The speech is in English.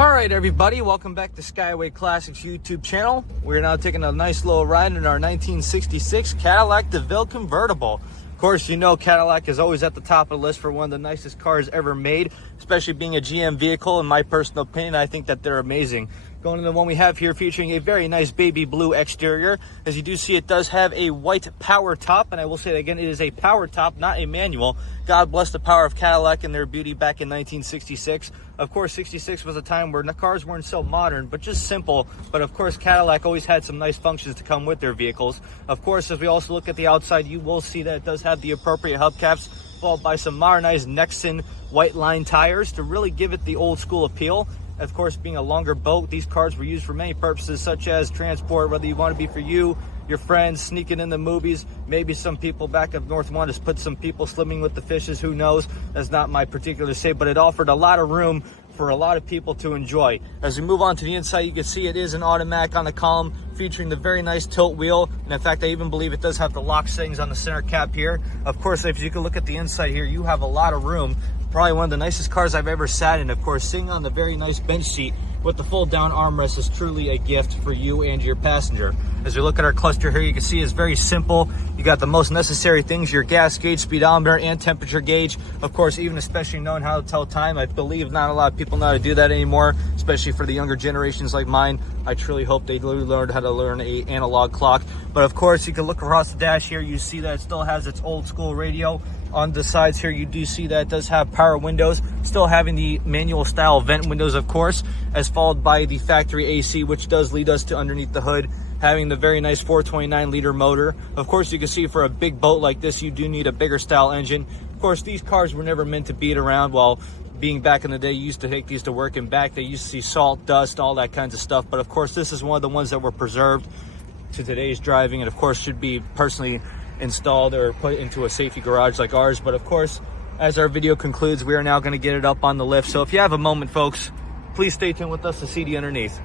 All right, everybody, welcome back to Skyway Classics YouTube channel. We're now taking a nice little ride in our 1966 Cadillac DeVille Convertible. Of course, you know Cadillac is always at the top of the list for one of the nicest cars ever made, especially being a GM vehicle. In my personal opinion, I think that they're amazing. Going to the one we have here featuring a very nice baby blue exterior. As you do see, it does have a white power top, and I will say it again, it is a power top, not a manual. God bless the power of Cadillac and their beauty back in 1966. Of course, 66 was a time where cars weren't so modern, but just simple. But of course, Cadillac always had some nice functions to come with their vehicles. Of course, as we also look at the outside, you will see that it does have the appropriate hubcaps, followed by some modernized Nexen white line tires to really give it the old school appeal. Of course, being a longer boat, these cars were used for many purposes, such as transport, whether you want to be for you, your friends, sneaking in the movies. Maybe some people back up north want to put some people swimming with the fishes, who knows? That's not my particular say, but it offered a lot of room for a lot of people to enjoy. As we move on to the inside, you can see it is an automatic on the column, featuring the very nice tilt wheel. And in fact, I even believe it does have the lock settings on the center cap here. Of course, if you can look at the inside here, you have a lot of room. Probably one of the nicest cars I've ever sat in. Of course, sitting on the very nice bench seat with the fold down armrest is truly a gift for you and your passenger. As we look at our cluster here, you can see it's very simple. You got the most necessary things, your gas gauge, speedometer, and temperature gauge. Of course, even especially knowing how to tell time, I believe not a lot of people know how to do that anymore, especially for the younger generations like mine. I truly hope they learned how to learn an analog clock. But of course, you can look across the dash here, you see that it still has its old school radio. On the sides here, you do see that it does have power windows, still having the manual style vent windows, of course, as followed by the factory AC, which does lead us to underneath the hood, having the very nice 429 liter motor. Of course, you can see for a big boat like this, you do need a bigger style engine. Of course, these cars were never meant to beat around. While being back in the day, you used to take these to work and back. They used to see salt, dust, all that kinds of stuff. But of course, this is one of the ones that were preserved to today's driving, and of course should be personally installed or put into a safety garage like ours. But of course, as our video concludes, we are now going to get it up on the lift. So if you have a moment, folks, please stay tuned with us to see the underneath.